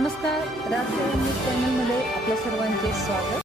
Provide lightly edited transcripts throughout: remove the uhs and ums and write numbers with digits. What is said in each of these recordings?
नमस्कार, राजसेवा न्यूज चॅनलमध्ये आपल्या सर्वांचे स्वागत.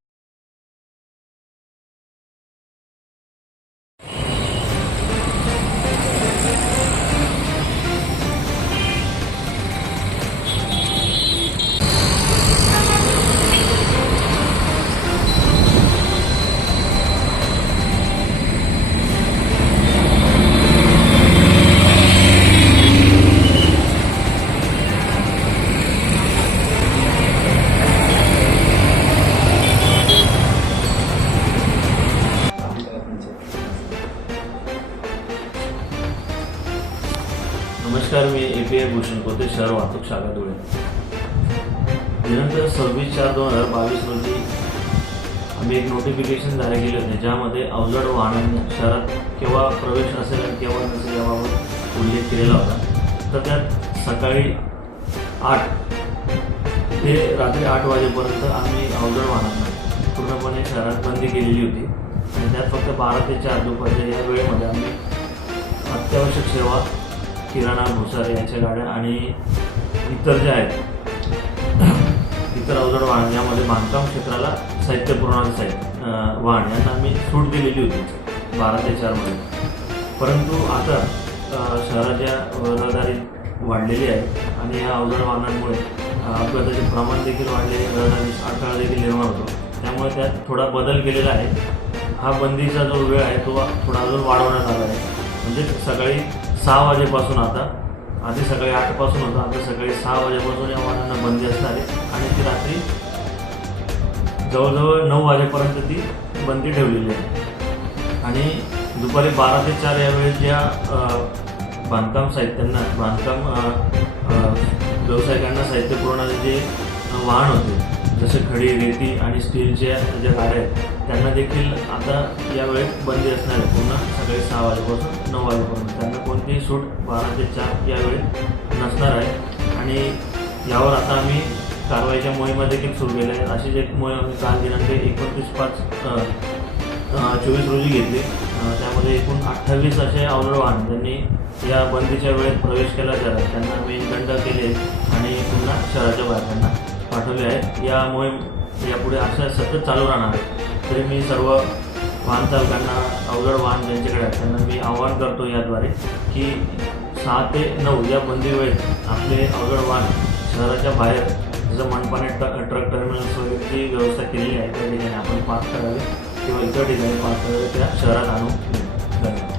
नमस्कार, मी API भूषण कोते, शहर वाहतूक शाखा धुळे. दिनांक 26/4/2022 रोजी आम्ही एक नोटिफिकेशन जारी केले होते, ज्यामध्ये अवजड वाहनांनी शहरात केव्हा प्रवेश असेल आणि केव्हा नसेल याबाबत उल्लेख केलेला होता. तर त्यात सकाळी 8 ते रात्री 8 वाजेपर्यंत आम्ही अवजड वाहनांना पूर्णपणे शहरात बंदी केलेली होती आणि त्यात फक्त 12 ते 4 दुपारच्या या वेळेमध्ये आम्ही अत्यावश्यक सेवा, किराणा, भुसार यांच्या गाड्या आणि इतर जे आहेत इतर अवजड वाहन, यामध्ये बांधकाम क्षेत्राला साहित्य पुरवणारे वाहन यांना आम्ही सूट दिलेली होती 12 ते 4 मध्ये. परंतु आता शहराच्या रहदारी वाढलेली आहे आणि या अवजड वाहनांमुळे अपघाताचे प्रमाण देखील वाढले, रहदारी अडथळा देखील निर्माण होतो. त्यामुळे त्यात थोडा बदल केलेला आहे. हा बंदीचा जो वेळ आहे तो थोडा अजून वाढवण्यात आला आहे. म्हणजे सकाळी 6 वाजेपासून, आता आधी सकाळी 8 पासून होतं, आता सकाळी 6 वाजेपासून या वाहनांना बंदी असणार आहे आणि ती रात्री जवळजवळ 9 वाजेपर्यंत ती बंदी ठेवलेली आहे. आणि दुपारी 12 ते 4 या वेळेस ज्या बांधकाम साहित्यांना, बांधकाम व्यावसायिकांना साहित्य पुरवणारे जे वाहन होते, जसे खडी, रेती आणि स्टीलच्या ज्या गाड्या आहेत, त्यांना देखील आता यावेळेस बंदी असणार आहे. पुन्हा सकाळी 6 वाजेपासून 9 वाजेपर्यंत त्यांना कोणतीही सूट 12 ते 4 यावेळी नसणार आहे. आणि यावर आता आम्ही कारवाईच्या मोहिमा देखील सुरू केल्या आहेत. अशीच एक मोहीम आम्ही काल दिनांक 29/5/24 रोजी घेतली. त्यामध्ये एकूण 28 असे अवजड वाहन ज्यांनी या बंदीच्या वेळेत प्रवेश केला शहरात, त्यांना आम्ही दंड केले आणि पुन्हा शहराच्या बाहेर त्यांना पाठवले आहेत. या मोहीम यापुढे अशा सतत चालू राहणार आहे. तरी मी सर्व वाहन चालकांना, अवजड वाहन ज्यांच्याकडे आहेत, त्यांना मी आवाहन करतो याद्वारे की 6 ते 9 या बंदी वेळेत आपले अवजड वाहन शहराच्या बाहेर, जसं मनपाने ट्रक टर्मिनल्स वगैरेची व्यवस्था केलेली आहे, त्या ठिकाणी आपण पार्क करावे किंवा इतर ठिकाणी पार्क करावे, त्या शहरात आणून धन्यवाद.